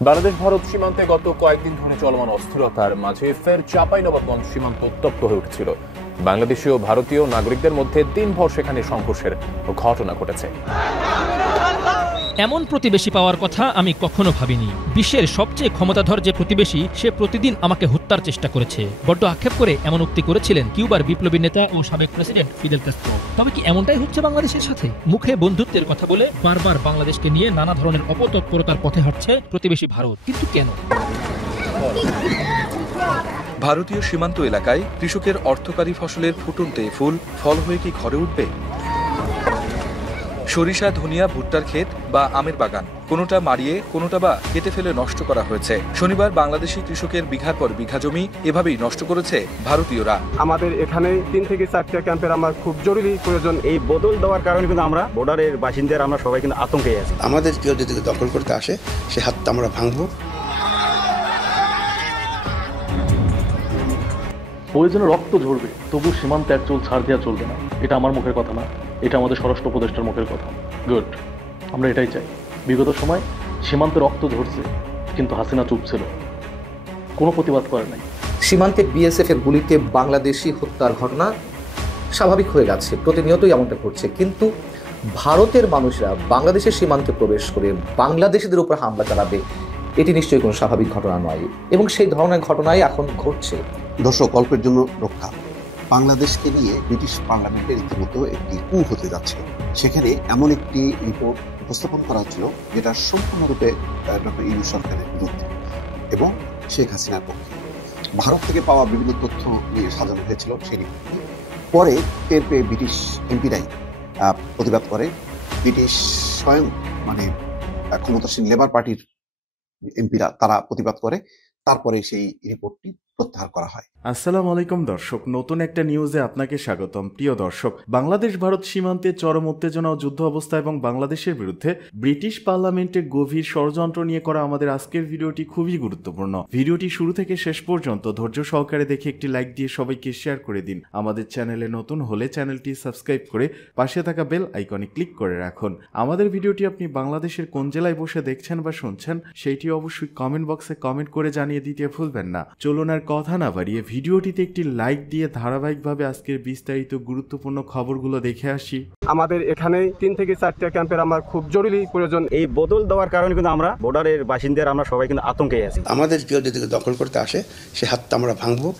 বাংলাদেশ ভারত সীমান্তে গত কয়েকদিন ধরে চলমান অস্থিরতার মাঝে ফের চাঁপাইনবাবগঞ্জ সীমান্ত উত্তপ্ত হয়ে উঠেছিল। বাংলাদেশি ও ভারতীয় নাগরিকদের মধ্যে দিনভর সেখানে সংঘর্ষের ঘটনা ঘটেছে। এমন প্রতিবেশী পাওয়ার কথা আমি কখনো ভাবিনি। বিশ্বের সবচেয়ে ক্ষমতাধর যে প্রতিবেশী, সে প্রতিদিন আমাকে হত্যার চেষ্টা করেছে। বড্ড আক্ষেপ করে এমন উক্তি করেছিলেন কিউবার বিপ্লবী নেতা ও সাবেক প্রেসিডেন্ট ফিদেল কাস্ত্রো। তবে কি এমনটাই হচ্ছে বাংলাদেশের সাথে? মুখে বন্ধুত্বের কথা বলে বারবার বাংলাদেশকে নিয়ে নানা ধরনের অপতৎপরতার পথে হাঁটছে প্রতিবেশী ভারত। কিন্তু কেন? ভারতীয় সীমান্ত এলাকায় কৃষকের অর্থকারী ফসলের ফুটন্তে ফুল ফল হয়ে কি ঘরে উঠবে? সরিষা, ধনিয়া, ভুট্টার ক্ষেত বা আমের বাগান, কোনোটা মারিয়ে কোনোটা বা কেটে ফেলে নষ্ট করা হয়েছে। শনিবার বাংলাদেশি কৃষকের বিঘার পর বিঘা জমি এভাবেই নষ্ট করেছে ভারতীয়রা। আমাদের এখানে 3 থেকে 4টা ক্যাম্পের আমার খুব জরুরি প্রয়োজন। এই বদল দেওয়ার কারণে কিন্তু আমরা বর্ডারের বাসিন্দারা আমরা সবাই কিন্তু আতঙ্কে আছি। আমাদের কেউ যদি দখল করতে আসে, সে হাতটা আমরা ভাঙবো। প্রয়োজনে রক্ত ঝরবে, তবু সীমান্তে এক চুল ছাড় দেওয়া চলবে না। এটা আমার মুখের কথা না, এটা আমাদের স্বরাষ্ট্র উপদেষ্টার মুখের কথা। গুড, আমরা এটাই চাই। বিগত সময় সীমান্তে রক্ত ঝরছে, কিন্তু হাসিনা চুপ ছিল, কোনো প্রতিবাদ করে নাই। সীমান্তে বিএসএফ এর গুলিতে বাংলাদেশি হত্যার ঘটনা স্বাভাবিক হয়ে গেছে, প্রতিনিয়তই এমনটা ঘটছে। কিন্তু ভারতের মানুষরা বাংলাদেশের সীমান্তে প্রবেশ করে বাংলাদেশিদের উপর হামলা চালাবে, এটি নিশ্চয়ই কোনো স্বাভাবিক ঘটনা নয়, এবং সেই ধরনের ঘটনাই এখন ঘটছে। দর্শক, অল্পের জন্য রক্ষা। বাংলাদেশকে নিয়ে ব্রিটিশ পার্লামেন্টের রীতিমতো একটি কু হতে যাচ্ছে। সেখানে এমন একটি রিপোর্ট উপস্থাপন করা হচ্ছিল যেটা সম্পূর্ণরূপে ডক্টর ইউনূস সরকারের বিরুদ্ধে এবং শেখ হাসিনার পক্ষে। ভারত থেকে পাওয়া বিভিন্ন তথ্য নিয়ে সাজানো হয়েছিল সেই রিপোর্টটি। পরে টের পেয়ে ব্রিটিশ এমপিরাই প্রতিবাদ করে। ব্রিটিশ স্বয়ং ক্ষমতাসীন লেবার পার্টির এমপিরা তারা প্রতিবাদ করে। তারপরে সেই রিপোর্টটি প্রত্যাহার করা হয়। আসসালামু আলাইকুম দর্শক, নতুন একটা নিউজে আপনাকে স্বাগতম। প্রিয় দর্শক, বাংলাদেশ ভারত সীমান্তে চরম উত্তেজনা ও যুদ্ধ অবস্থা এবং বাংলাদেশের বিরুদ্ধে ব্রিটিশ পার্লামেন্টে গভীর ষড়যন্ত্র নিয়ে করা আমাদের আজকের ভিডিওটি খুবই গুরুত্বপূর্ণ। ভিডিওটি শুরু থেকে শেষ পর্যন্ত ধৈর্য সহকারে দেখে একটি লাইক দিয়ে সবাইকে শেয়ার করে দিন। আমাদের চ্যানেলে নতুন হলে চ্যানেলটি সাবস্ক্রাইব করে পাশে থাকা বেল আইকনে ক্লিক করে রাখুন। আমাদের ভিডিওটি আপনি বাংলাদেশের কোন জেলায় বসে দেখছেন বা শুনছেন সেইটি অবশ্যই কমেন্ট বক্সে কমেন্ট করে জানিয়ে দিতে ভুলবেন না। চলুন আর কথা না বাড়িয়ে ভিডিওটিতে একটি লাইক দিয়ে ধারাবাহিকভাবে আজকের বিস্তারিত গুরুত্বপূর্ণ খবরগুলো দেখে আসি। আমাদের এখানে 3 থেকে 4টা ক্যাম্পের আমার খুব জরুরি প্রয়োজন। এই বদল দেওয়ার কারণে কিন্তু আমরা বর্ডারের বাসিন্দারা আমরা সবাই কিন্তু আতঙ্কে আছি। আমাদের কেউ যদি দখল করতে আসে, সে হাতটা আমরা ভাঙবো।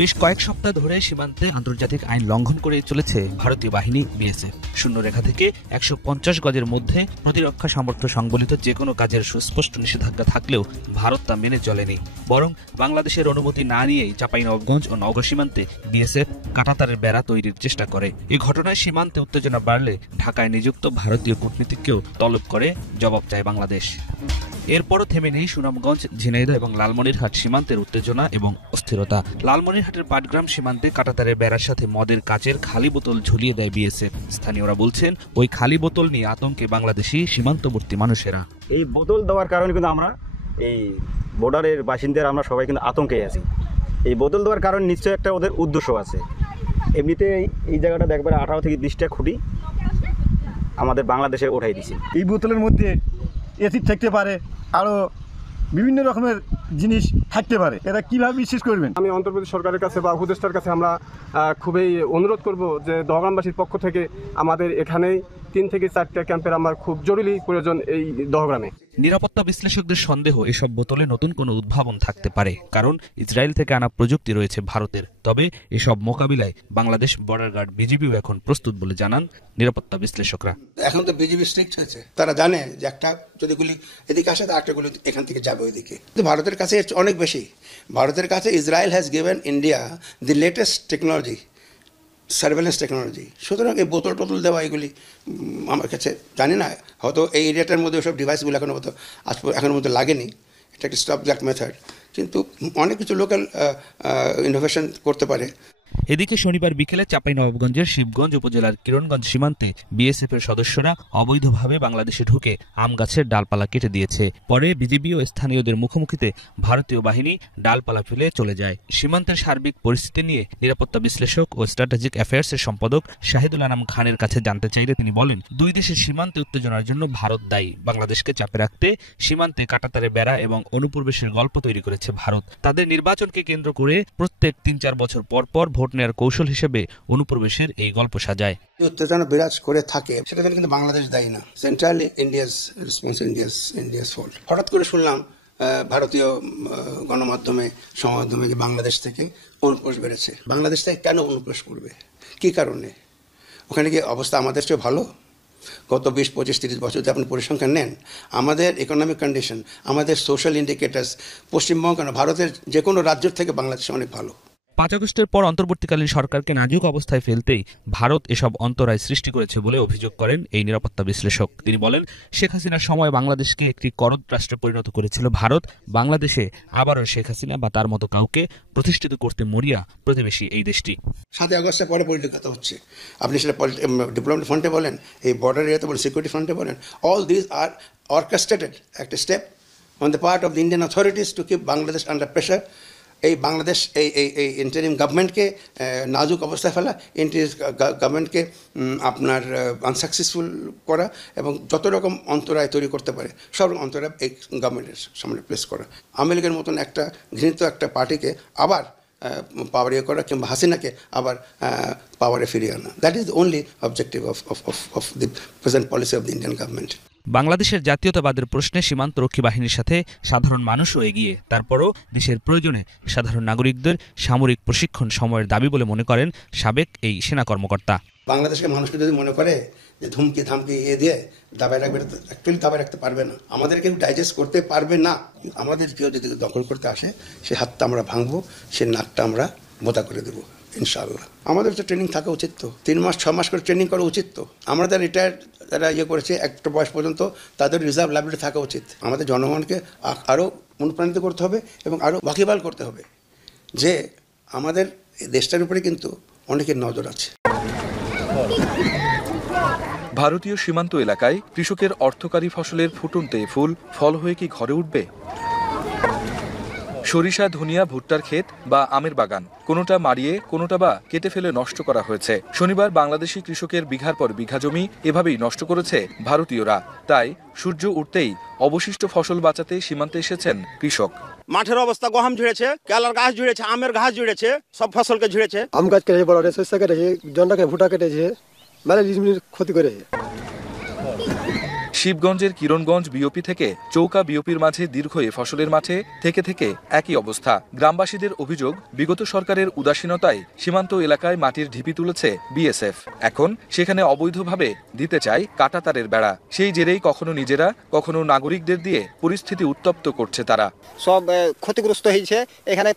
বেশ কয়েক সপ্তাহ ধরে সীমান্তে আন্তর্জাতিক আইন লঙ্ঘন করে চলেছে ভারতীয় বাহিনী বিএসএফ। শূন্যরেখা থেকে 150 গজের মধ্যে প্রতিরক্ষা সামর্থ্য সংবলিত যে কোনো কাজের সুস্পষ্ট নিষেধাজ্ঞা থাকলেও ভারত তা মেনে চলেনি। বরং বাংলাদেশের অনুমতি না নিয়েই চাঁপাইনবাবগঞ্জ ও নওগাঁ সীমান্তে বিএসএফ কাঁটাতারের বেড়া তৈরির চেষ্টা করে। এই ঘটনায় সীমান্তে উত্তেজনা বাড়লে ঢাকায় নিযুক্ত ভারতীয় কূটনীতিককেও তলব করে জবাব চায় বাংলাদেশ। এরপরও থেমে নেই সুনামগঞ্জ, ঝিনাইদহ এবং লালমনিরহাট সীমান্তের উত্তেজনা এবং অস্থিরতা। লালমনিরহাটের পাটগ্রাম সীমান্তে কাঁটাতারের বেড়ার সাথে মদের কাচের খালি বোতল ঝুলিয়ে দেয় বিএসএফ। স্থানীয়রা বলছেন, ওই খালি বোতল নিয়ে আতঙ্কে বাংলাদেশি সীমান্তবর্তী মানুষেরা। এই বদল দেওয়ার কারণে কিন্তু আমরা এই বর্ডারের বাসিন্দারা আমরা সবাই কিন্তু আতঙ্কে আছি। এই বদল দেওয়ার কারণে নিশ্চয়ই একটা ওদের উদ্দেশ্য আছে। এমনিতে এই জায়গাটা দেখবার 18 থেকে 20টা খুঁটি আমাদের বাংলাদেশে ওঠাই দিছে। এই বোতলের মধ্যে এসিড থাকতে পারে, আরও বিভিন্ন রকমের জিনিস থাকতে পারে। এরা কিভাবে বিশ্বাস করবেন? আমি অন্তর্বর্তী সরকারের কাছে বা উপদেষ্টার কাছে আমরা খুবই অনুরোধ করব যে দহগ্রামবাসীর পক্ষ থেকে আমাদের এখানে 3 থেকে 4টা ক্যাম্পের আমার খুব জরুরি প্রয়োজন এই দহগ্রামে। নিরাপত্তা বিশ্লেষকদের সন্দেহ, এসব বোতলে নতুন কোনো উদ্ভাবন থাকতে পারে, কারণ ইসরায়েল থেকে আনা প্রযুক্তি রয়েছে ভারতের। তবে এসব মোকাবিলায় বাংলাদেশ বর্ডার গার্ড বিজিবিও এখন প্রস্তুত বলে জানান নিরাপত্তা বিশ্লেষকরা। এখন তো বিজিবি স্ট্রিক্ট হয়েছে, তারা জানে যে একটা যদি গুলি এদিকে আসে, তা একটা গুলি এখান থেকে যাবে ওইদিকে। কিন্তু ভারতের কাছে অনেক বেশি। ভারতের কাছে Israel has given India the latest technology, surveillance technology. সুতরাং এই বোতল টোতল দেওয়া এগুলি আমার কাছে জানি না, হয়তো এই এরিয়াটার মধ্যে ওসব ডিভাইসগুলো এখনো মতো লাগেনি। এটা একটা স্টপ দ্যাট মেথড, কিন্তু অনেক কিছু লোকাল ইনোভেশন করতে পারে। এদিকে শনিবার বিকেলে চাঁপাইনবাবগঞ্জের শিবগঞ্জ উপজেলার কিরণগঞ্জ সীমান্তে বিএসএফ এর সদস্যরা অবৈধভাবে বাংলাদেশে ঢুকে আম গাছের ডালপালা কেটে দিয়েছে। পরে বিজিবি ও স্থানীয়দের মুখোমুখিতে ভারতীয় বাহিনী ডালপালা ফেলে চলে যায়। সীমান্তের সার্বিক পরিস্থিতি নিয়ে নিরাপত্তা বিশ্লেষক ও স্ট্র্যাটেজিক অ্যাফেয়ার্সের সম্পাদক শাহিদুল আনাম খানের কাছে জানতে চাইলে তিনি বলেন, দুই দেশের সীমান্তে উত্তেজনার জন্য ভারত দায়ী। বাংলাদেশকে চাপে রাখতে সীমান্তে কাঁটাতারে বেড়া এবং অনুপ্রবেশের গল্প তৈরি করেছে ভারত। তাদের নির্বাচনকে কেন্দ্র করে প্রত্যেক ৩-৪ বছর পর পর ভোট নেওয়ার কৌশল হিসেবে অনুপ্রবেশের এই গল্প সাজায়। উত্তেজনা বিরাজ করে থাকে, সেটা কিন্তু বাংলাদেশ দায়ী না। Centrally India's response, India's fault. হঠাৎ করে শুনলাম ভারতীয় গণমাধ্যমে সংবাদমাধ্যমে বাংলাদেশ থেকে অনুপ্রবেশ বেড়েছে। বাংলাদেশ থেকে কেন অনুপ্রবেশ করবে, কি কারণে? ওখানে কি অবস্থা আমাদের চেয়ে ভালো? গত 20, 25, 30 বছর যদি আপনি পরিসংখ্যান নেন, আমাদের ইকোনমিক কন্ডিশন, আমাদের সোশ্যাল ইন্ডিকেটার্স পশ্চিমবঙ্গ কেন ভারতের যে কোনো রাজ্যের থেকে বাংলাদেশ অনেক ভালো। 5 আগস্টের পর অন্তর্বর্তীকালীন সরকারকে নাজুক অবস্থায় ফেলতেই ভারত এসব অন্তরায় সৃষ্টি করেছে বলে অভিযোগ করেন এই নিরাপত্তা বিশ্লেষক। তিনি বলেন, শেখ হাসিনার সময় বাংলাদেশকে একটি করদ রাষ্ট্রে পরিণত করেছিল ভারত। বাংলাদেশে আবারও শেখ হাসিনা বা তার মতো কাউকে প্রতিষ্ঠিত করতে মরিয়া প্রতিবেশী এই দেশটি। 7 আগস্টের পরে পরিলক্ষিত হচ্ছে। আপনি সেটা ডিপ্লোমেটিক ফ্রন্টে বলেন, এই বর্ডার এরিয়াতে বলেন, সিকিউরিটি ফ্রন্টে বলেন, অল দিস আর অর্কেস্ট্রেটেড একটা step on the part of the Indian authorities to keep Bangladesh under pressure. এই বাংলাদেশ এই ইন্টারিম গভর্নমেন্টকে নাজুক অবস্থায় ফেলা, ইন্টারিম গভর্নমেন্টকে আপনার আনসাকসেসফুল করা এবং যত রকম অন্তরায় তৈরি করতে পারে সব অন্তরায় এই গভর্নমেন্টের সামনে প্লেস করা। আওয়ামী লীগের মতন একটা ঘৃণিত একটা পার্টিকে আবার পাওয়ারে করা কিংবা হাসিনাকে আবার পাওয়ারে ফিরিয়ে আনা, that is the only objective of the present policy of the Indian government. বাংলাদেশের জাতীয়তাবাদের প্রশ্নে সীমান্তরক্ষী বাহিনীর সাথে সাধারণ মানুষও এগিয়ে। তারপরও দেশের প্রয়োজনে সাধারণ নাগরিকদের সামরিক প্রশিক্ষণ সময়ের দাবি বলে মনে করেন সাবেক এই সেনা কর্মকর্তা। বাংলাদেশের মানুষকে যদি মনে করে যে ধুমকি ধামকি দিয়ে দাবায় রাখবে, অ্যাকচুয়ালি দাবায় রাখতে পারবে না। আমাদের কেউ ডাইজেস্ট করতে পারবে না। আমাদের কেউ যদি দখল করতে আসে, সে হাতটা আমরা ভাঙবো, সে নাকটা আমরা বোতা করে দেবো ইনশাআল্লাহ। আমাদের তো ট্রেনিং থাকা উচিত, তো 3 মাস 6 মাস করে ট্রেনিং করা উচিত। তো আমরা যারা রিটায়ার্ড, যারা করেছে একটা বয়স পর্যন্ত, তাদের রিজার্ভ লাইব্রেরি থাকা উচিত। আমাদের জনগণকে আরও অনুপ্রাণিত করতে হবে এবং আরও ওয়াকিবহাল করতে হবে যে আমাদের দেশটার উপরে কিন্তু অনেকের নজর আছে। ভারতীয় সীমান্ত এলাকায় কৃষকের অর্থকারী ফসলের ফুটন্তে ফুল ফল হয়ে কি ঘরে উঠবে? সরিষা, ধনিয়া, ভুট্টার ক্ষেত বা আমের বাগান, কোনোটা মারিয়ে কোনোটা বা কেটে ফেলে নষ্ট করা হয়েছে। শনিবার বাংলাদেশি কৃষকের বিঘার পর বিঘা জমি এভাবেই নষ্ট করেছে ভারতীয়রা। তাই সূর্য উঠতেই অবশিষ্ট ফসল বাঁচাতে সীমান্তে এসেছেন কৃষক। মাঠের অবস্থা গহম ঝুড়েছে, কেলার গাছ ঝুড়েছে, আমের গাছ ঝুড়েছে, সব ফসলকে ঝুড়েছে। আম গাছ কেটেছে, বড় শস্য কেটেছে, জন্ডাকে ভুট্টা কেটেছে, মেলা ক্ষতি করেছে। শিবগঞ্জের কিরণগঞ্জ বিওপি থেকে চৌকা বিওপির মাঝে দীর্ঘ এ ফসলের মাঠে থেকে একই অবস্থা। গ্রামবাসীদের অভিযোগ, বিগত সরকারের উদাসীনতায় সীমান্ত এলাকায় মাটির ঢিপি তুলেছে বিএসএফ। এখন সেখানে অবৈধভাবে দিতে চায় কাঁটাতারের বেড়া। সেই জেরেই কখনো নিজেরা কখনো নাগরিকদের দিয়ে পরিস্থিতি উত্তপ্ত করছে তারা। সব ক্ষতিগ্রস্ত হয়েছে, এখানে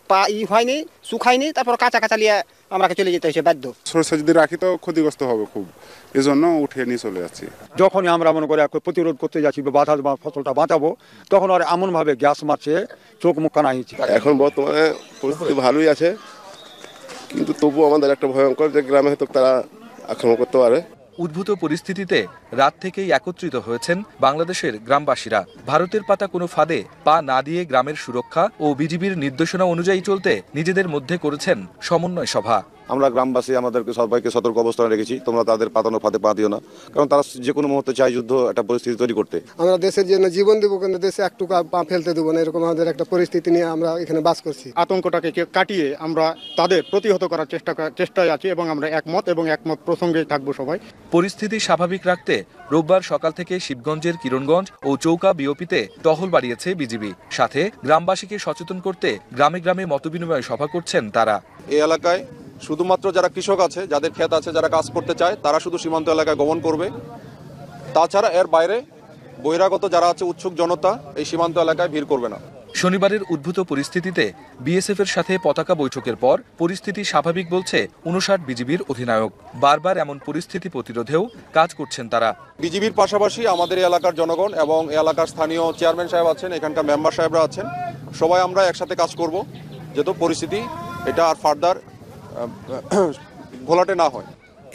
হয়নি, শুকায়নি, তারপর কাঁচা কাঁচা নিয়ে আমরা চলে যেতে হয়েছে বাধ্য। সরষে যদি রাখি তো ক্ষতিগ্রস্ত হবে খুব, এজন্য উঠিয়ে নিয়ে চলে যাচ্ছি। যখনই আমরা মনে করি প্রতিরোধ করতে যাচ্ছি বা ফসলটা বাঁচাবো, তখন আর এমন ভাবে গ্যাস মারছে, চোখ মুখ কানা হয়েছে। এখন বর্তমানে পরিস্থিতি ভালোই আছে, কিন্তু তবু আমাদের একটা ভয়ঙ্কর যে গ্রামে হয়তো তারা আক্রমণ করতে পারে। উদ্ভূত পরিস্থিতিতে রাত থেকেই একত্রিত হয়েছেন বাংলাদেশের গ্রামবাসীরা। ভারতের পাতা কোনো ফাঁদে পা না দিয়ে গ্রামের সুরক্ষা ও বিজিবির নির্দেশনা অনুযায়ী চলতে নিজেদের মধ্যে করেছেন সমন্বয় সভা। আমরা গ্রামবাসী আমাদেরকে সবাইকে সতর্ক অবস্থানে রেখেছি, তোমরা তাদের পাতানো ফাঁদে পা দিও না, কারণ তারা যে কোনো মুহূর্তে চাই যুদ্ধ একটা পরিস্থিতি তৈরি করতে। আমরা দেশের জন্য জীবন দেবো, কিন্তু দেশে একটু পা ফেলতে দেবো না, এরকম আমাদের একটা পরিস্থিতি নিয়ে আমরা এখানে বাস করছি। আতঙ্কটাকে কাটিয়ে আমরা তাদের প্রতিহত করার চেষ্টায় আছি এবং আমরা একমত প্রসঙ্গে থাকবো সবাই। পরিস্থিতি স্বাভাবিক রাখতে রোববার সকাল থেকে শিবগঞ্জের কিরণগঞ্জ ও চৌকা বিওপিতে টহল বাড়িয়েছে বিজিবি। সাথে গ্রামবাসীকে সচেতন করতে গ্রামে গ্রামে মতবিনিময় সভা করছেন তারা। এই এলাকায় শুধুমাত্র যারা কৃষক আছে, যাদের ক্ষেত আছে, যারা কাজ করতে চায়, তারা শুধু সীমান্ত এলাকায় গমন করবে। তাছাড়া এর বাইরে বহিরাগত যারা আছে, উৎসুক জনতা এই সীমান্ত এলাকায় ভিড় করবে না। শনিবারের উদ্ভূত পরিস্থিতিতে বিএসএফ এর সাথে পতাকা বৈঠকের পর পরিস্থিতি স্বাভাবিক বলছে 59 বিজিবির অধিনায়ক। বারবার এমন পরিস্থিতি প্রতিরোধেও কাজ করছেন তারা। বিজিবির পাশাপাশি আমাদের এই এলাকার জনগণ এবং এলাকার স্থানীয় চেয়ারম্যান সাহেব আছেন, এখানকার মেম্বার সাহেবরা আছেন, সবাই আমরা একসাথে কাজ করব, যেহেতু পরিস্থিতি এটা আর ফার্দার ঘোলাটে না হয়।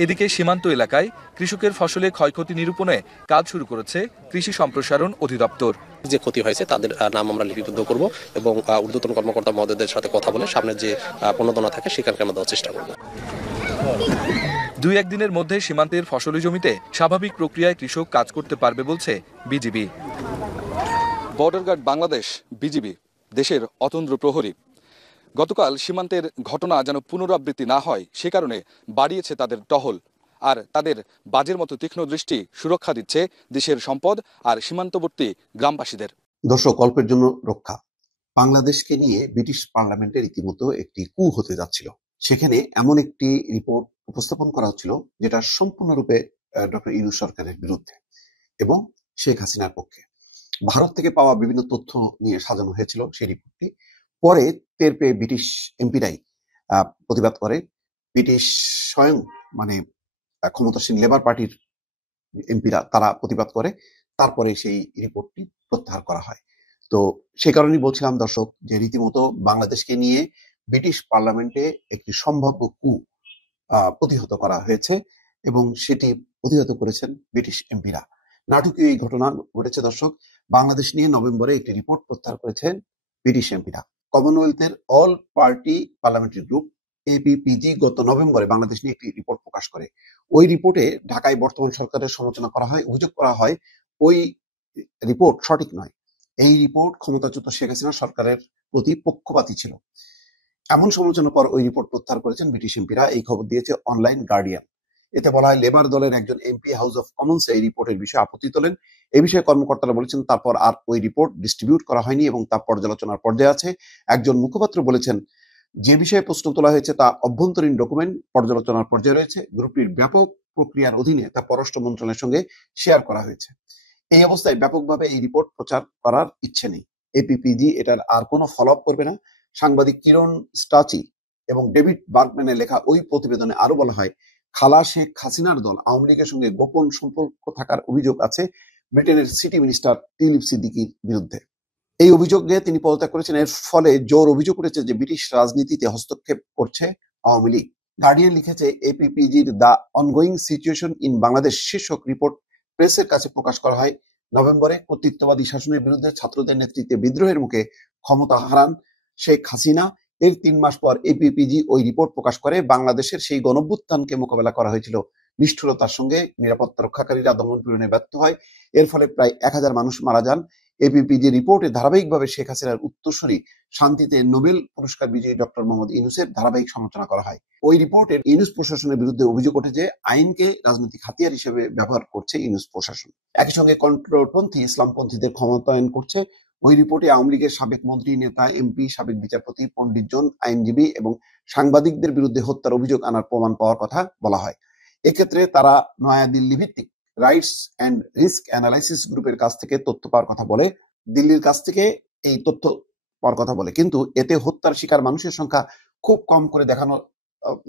এদিকে সীমান্ত এলাকায় কৃষকের ফসলে ক্ষয়ক্ষতি নিরূপণে কাজ শুরু করেছে কৃষি সম্প্রসারণ অধিদপ্তর। যে ক্ষতি হয়েছে তাদের নাম আমরা লিপিবদ্ধ করব এবং ঊর্ধ্বতন কর্মকর্তা মহোদয়দের সাথে কথা বলে সামনে যে প্রণোদনা থাকে সেখানকে আমরা দেওয়ার চেষ্টা করব। 2-1 দিনের মধ্যে সীমান্তের ফসলি জমিতে স্বাভাবিক প্রক্রিয়ায় কৃষক কাজ করতে পারবে বলছে BGB. Border guard Bangladesh, BGB দেশের অতন্দ্র প্রহরী। গতকাল সীমান্তের ঘটনা যেন পুনরাবৃত্তি না হয় সে কারণে বাড়িয়েছে তাদের টহল, আর তাদের বাজের মতো তীক্ষ্ণ দৃষ্টি সুরক্ষা দিচ্ছে দেশের সম্পদ আর সীমান্তবর্তী গ্রামবাসীদের। দর্শক, অল্পের জন্য রক্ষা। বাংলাদেশকে নিয়ে ব্রিটিশ পার্লামেন্টে রীতিমতো একটি কু হতে যাচ্ছিল। সেখানে এমন একটি রিপোর্ট উপস্থাপন করা হচ্ছিল যেটা সম্পূর্ণরূপে ডক্টর ইউনূস সরকারের বিরুদ্ধে এবং শেখ হাসিনার পক্ষে। ভারত থেকে পাওয়া বিভিন্ন তথ্য নিয়ে সাজানো হয়েছিল সেই রিপোর্টটি। পরে টের পেয়ে ব্রিটিশ এমপিরাই প্রতিবাদ করে। ব্রিটিশ স্বয়ং ক্ষমতাসীন লেবার পার্টির এমপিরা তারা প্রতিবাদ করে। তারপরে সেই রিপোর্টটি প্রত্যাহার করা হয়। তো সেই কারণেই বলছিলাম দর্শক যে রীতিমতো বাংলাদেশকে নিয়ে ব্রিটিশ পার্লামেন্টে একটি সম্ভাব্য কু প্রতিহত করা হয়েছে এবং সেটি প্রতিহত করেছেন ব্রিটিশ এমপিরা। নাটকীয় এই ঘটনা ঘটেছে দর্শক। বাংলাদেশ নিয়ে নভেম্বরে একটি রিপোর্ট প্রত্যাহার করেছেন ব্রিটিশ এমপিরা। কমনওয়েলথের all party parliamentary group APPG গত নভেম্বরে বাংলাদেশ নিয়ে একটি রিপোর্ট প্রকাশ করে। ওই রিপোর্টে ঢাকায় বর্তমান সরকারের সমালোচনা করা হয়, অভিযোগ করা হয় ওই রিপোর্ট সঠিক নয়। এই রিপোর্ট ক্ষমতাচ্যুত শেখ হাসিনা সরকারের প্রতি পক্ষপাতী ছিল। এমন সমালোচনার পর ওই রিপোর্ট প্রত্যাহার করেছেন ব্রিটিশ এমপিরা। এই খবর দিয়েছে অনলাইন গার্ডিয়ান। এতে বলা হয় লেবার দলের একজন এমপি হাউস অফ কমন্স এই রিপোর্টের বিষয়ে আপত্তি তোলেন। এই বিষয়ে কর্মকর্তারা বলেছেন তারপর আর ওই রিপোর্ট ডিস্ট্রিবিউট করা হয়নি এবং তা পর্যালোচনার পর্যায়ে আছে। একজন মুখপাত্র বলেছেন যে বিষয়ে প্রশ্ন তোলা হয়েছে তা অভ্যন্তরীণ ডকুমেন্ট পর্যালোচনার পর্যায়ে রয়েছে। গ্রুপটির ব্যাপক প্রক্রিয়ার অধীনে তা পররাষ্ট্র মন্ত্রণালয়ের সঙ্গে শেয়ার করা হয়েছে। এই অবস্থায় ব্যাপকভাবে এই রিপোর্ট প্রচার করার ইচ্ছে নেই। APPG এটার আর কোনো ফলো আপ করবে না। সাংবাদিক কিরণ স্টাচি এবং ডেভিড বার্গম্যানের লেখা ওই প্রতিবেদনে আরো বলা হয় খালা শেখ হাসিনার দল আওয়ামী লীগের সঙ্গে গোপন সম্পর্ক থাকার অভিযোগ আছে ব্রিটেনের সিটি মিনিস্টার টিউলিপ সিদ্দিকীর বিরুদ্ধে। এই অভিযোগে তিনি পদত্যাগ করেছেন। এর ফলে জোর অভিযোগ উঠেছে যে ব্রিটিশ রাজনীতিতে হস্তক্ষেপ করছে আওয়ামী লীগ। গার্ডিয়ান লিখেছে APPGর the ongoing situation in Bangladesh শীর্ষক রিপোর্ট প্রেসের কাছে প্রকাশ করা হয় নভেম্বরে। কর্তৃত্ববাদী শাসনের বিরুদ্ধে ছাত্রদের নেতৃত্বে বিদ্রোহের মুখে ক্ষমতা হারান শেখ হাসিনা। এর 3 মাস পর APPG ওই রিপোর্ট প্রকাশ করে। বাংলাদেশের সেই গণঅভ্যুত্থানকে মোকাবেলা করা হয়েছিল নিষ্ঠুরতার সঙ্গে। নিরাপত্তা রক্ষাকারীরা দমন পীড়নে ব্যর্থ হয়। এর ফলে প্রায় 1000 মানুষ মারা যান। APPG রিপোর্টে ধারাবাহিকভাবে শেখ হাসিনার উত্তরসূরি শান্তিতে নোবেল পুরস্কার বিজয়ী ডক্টর মোহাম্মদ ইউনূসের ধারাবাহিক সমালোচনা করা হয়। ওই রিপোর্টের ইউনূস প্রশাসনের বিরুদ্ধে অভিযোগ ওঠে যে আইনকে রাজনৈতিক হাতিয়ার হিসেবে ব্যবহার করছে ইউনূস প্রশাসন। একই সঙ্গে কন্ট্রোলপন্থী ইসলামপন্থীদের ক্ষমতায়ন করছে। ওই রিপোর্টে আওয়ামী লীগের সাবেক মন্ত্রী, নেতা, এমপি, সাবেক বিচারপতি, পণ্ডিতজন, আইনজীবী এবং সাংবাদিকদের বিরুদ্ধে হত্যার অভিযোগ আনার প্রমাণ পাওয়ার কথা বলা হয়। এক্ষেত্রে তারা নয়াদিল্লি ভিত্তিক রাইটস অ্যান্ড রিস্ক অ্যানালাইসিস গ্রুপের কাছ থেকে তথ্য পাওয়ার কথা বলে, দিল্লির কাছ থেকে এই তথ্য পাওয়ার কথা বলে। কিন্তু এতে হত্যার শিকার মানুষের সংখ্যা খুব কম করে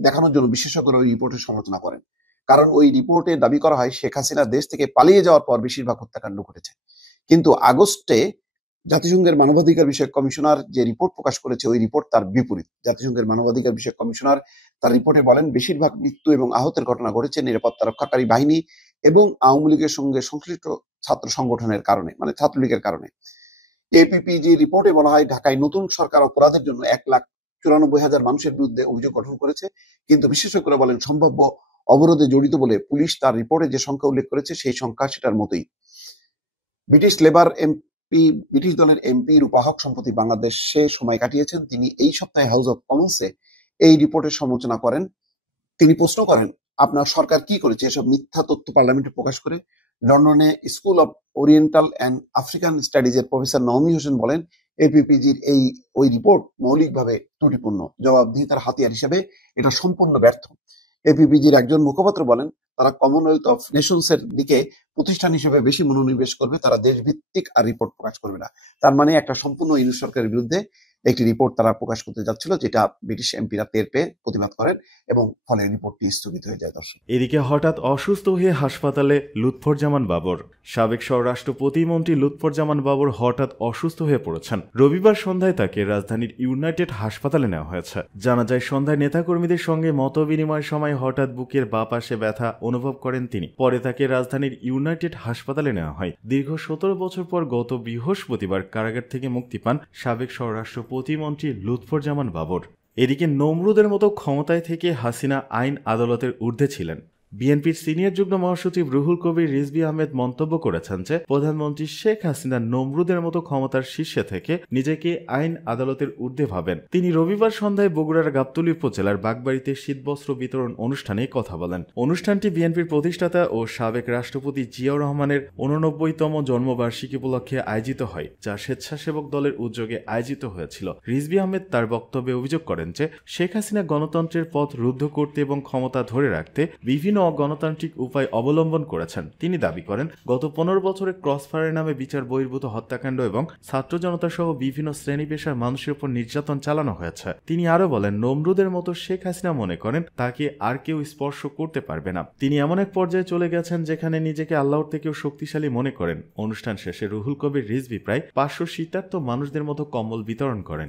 দেখানোর জন্য বিশেষজ্ঞরা ওই রিপোর্টের সমালোচনা করেন। কারণ ওই রিপোর্টে দাবি করা হয় শেখ হাসিনা দেশ থেকে পালিয়ে যাওয়ার পর বেশিরভাগ হত্যাকাণ্ড ঘটেছে। কিন্তু আগস্টে জাতিসংঘের মানবাধিকার বিষয়ক কমিশনার যে রিপোর্ট প্রকাশ করেছে ওই রিপোর্ট তার বিপরীত। জাতিসংঘের মানবাধিকার বিষয়ক কমিশনার তার রিপোর্টে বলেন বেশিরভাগ মৃত্যু এবং আহতের ঘটনা ঘটেছে নিরাপত্তা রক্ষাকারী বাহিনী এবং আওয়ামী লীগের সঙ্গে সংশ্লিষ্ট ছাত্র সংগঠনের কারণে, মানে ছাত্রলীগের কারণে। APPG রিপোর্টে বলা হয় ঢাকায় নতুন সরকার অপরাধের জন্য 1,94,000 মানুষের বিরুদ্ধে অভিযোগ গঠন করেছে। কিন্তু বিশেষজ্ঞরা বলেন সম্ভাব্য অবরোধে জড়িত বলে পুলিশ তার রিপোর্টে যে সংখ্যা উল্লেখ করেছে সেই সংখ্যা সেটার মতোই। ব্রিটিশ দলের এমপি রূপা হক সম্প্রতি বাংলাদেশে সময় কাটিয়েছেন। তিনি এই সপ্তাহে হাউস অব কমন্সে এই রিপোর্টের সমালোচনা করেন। তিনি প্রশ্ন করেন আপনার সরকার কি করেছে এসব মিথ্যা তথ্য পার্লামেন্টে প্রকাশ করে। লন্ডনে school of oriental and African স্টাডিজের প্রফেসর নওমি হোসেন বলেন APPGর ওই রিপোর্ট মৌলিকভাবে ত্রুটিপূর্ণ, জবাবদিহিতার হাতিয়ার হিসেবে এটা সম্পূর্ণ ব্যর্থ। APPGর একজন মুখপাত্র বলেন তারা কমনওয়েলথ অফ নেশনস এর দিকে প্রতিষ্ঠান হিসেবে বেশি মনোনিবেশ করবে, তারা দেশভিত্তিক আর রিপোর্ট প্রকাশ করবে না। তার মানে একটা সম্পূর্ণ ইউনূস সরকারের বিরুদ্ধে একটি রিপোর্ট তারা প্রকাশ করতে যাচ্ছিল, যেটা ব্রিটিশ এমপিরা টের পেয়ে প্রতিবাদ করেন এবং ফলে রিপোর্টটি স্থগিত হয়ে যায়। দর্শক, এদিকে হঠাৎ অসুস্থ হয়ে হাসপাতালে লুৎফরজামান বাবর। সাবেক স্বরাষ্ট্র প্রতিমন্ত্রী লুৎফরজামান বাবর হঠাৎ অসুস্থ হয়ে পড়েছেন। রবিবার সন্ধ্যায় তাকে রাজধানীর ইউনাইটেড হাসপাতালে নেওয়া হয়েছে। জানা যায় সন্ধ্যায় নেতাকর্মীদের সঙ্গে মত বিনিময়ের সময় হঠাৎ বুকের বাঁ পাশে ব্যথা অনুভব করেন তিনি। পরে তাকে রাজধানীর ইউনাইটেড হাসপাতালে নেওয়া হয়। দীর্ঘ 17 বছর পর গত বৃহস্পতিবার কারাগার থেকে মুক্তি পান সাবেক স্বরাষ্ট্র প্রতিমন্ত্রী লুৎফরজামান বাবর। এদিকে নমরুদের মতো ক্ষমতায় থেকে হাসিনা আইন আদালতের ঊর্ধ্বে ছিলেন। বিএনপির সিনিয়র যুগ্ম মহাসচিব রুহুল কবির রিজভী আহমেদ মন্তব্য করেছেন যে প্রধানমন্ত্রী শেখ হাসিনা নমরুদের মতো ক্ষমতার শীর্ষে থেকে নিজেকে আইন আদালতের ঊর্ধ্বে ভাবেন। তিনি রবিবার সন্ধ্যায় বগুড়ার গাবতলী উপজেলার বাগবাড়িতে শীতবস্ত্র বিতরণ অনুষ্ঠানে কথা বলেন। অনুষ্ঠানটি বিএনপির প্রতিষ্ঠাতা ও সাবেক রাষ্ট্রপতি জিয়াউর রহমানের 89তম জন্মবার্ষিকী উপলক্ষে আয়োজিত হয়, যা স্বেচ্ছাসেবক দলের উদ্যোগে আয়োজিত হয়েছিল। রিজভী আহমেদ তার বক্তব্যে অভিযোগ করেন যে শেখ হাসিনা গণতন্ত্রের পথ রুদ্ধ করতে এবং ক্ষমতা ধরে রাখতে বিভিন্ন অগণতান্ত্রিক উপায় অবলম্বন করেছেন। তিনি দাবি করেন গত 15 বছরে ক্রসফায়ারের নামে বিচার বহির্ভূত হত্যাকাণ্ড এবং ছাত্র জনতা সহ বিভিন্ন শ্রেণী পেশার মানুষের উপর নির্যাতন চালানো হয়েছে। তিনি আরো বলেন নমরুদের মতো শেখ হাসিনা মনে করেন তাকে আর কেউ স্পর্শ করতে পারবে না। তিনি এমন এক পর্যায়ে চলে গেছেন যেখানে নিজেকে আল্লাহর থেকেও শক্তিশালী মনে করেন। অনুষ্ঠান শেষে রুহুল কবির রিজভী প্রায় 500 শীতার্থ মানুষদের মতো কম্বল বিতরণ করেন।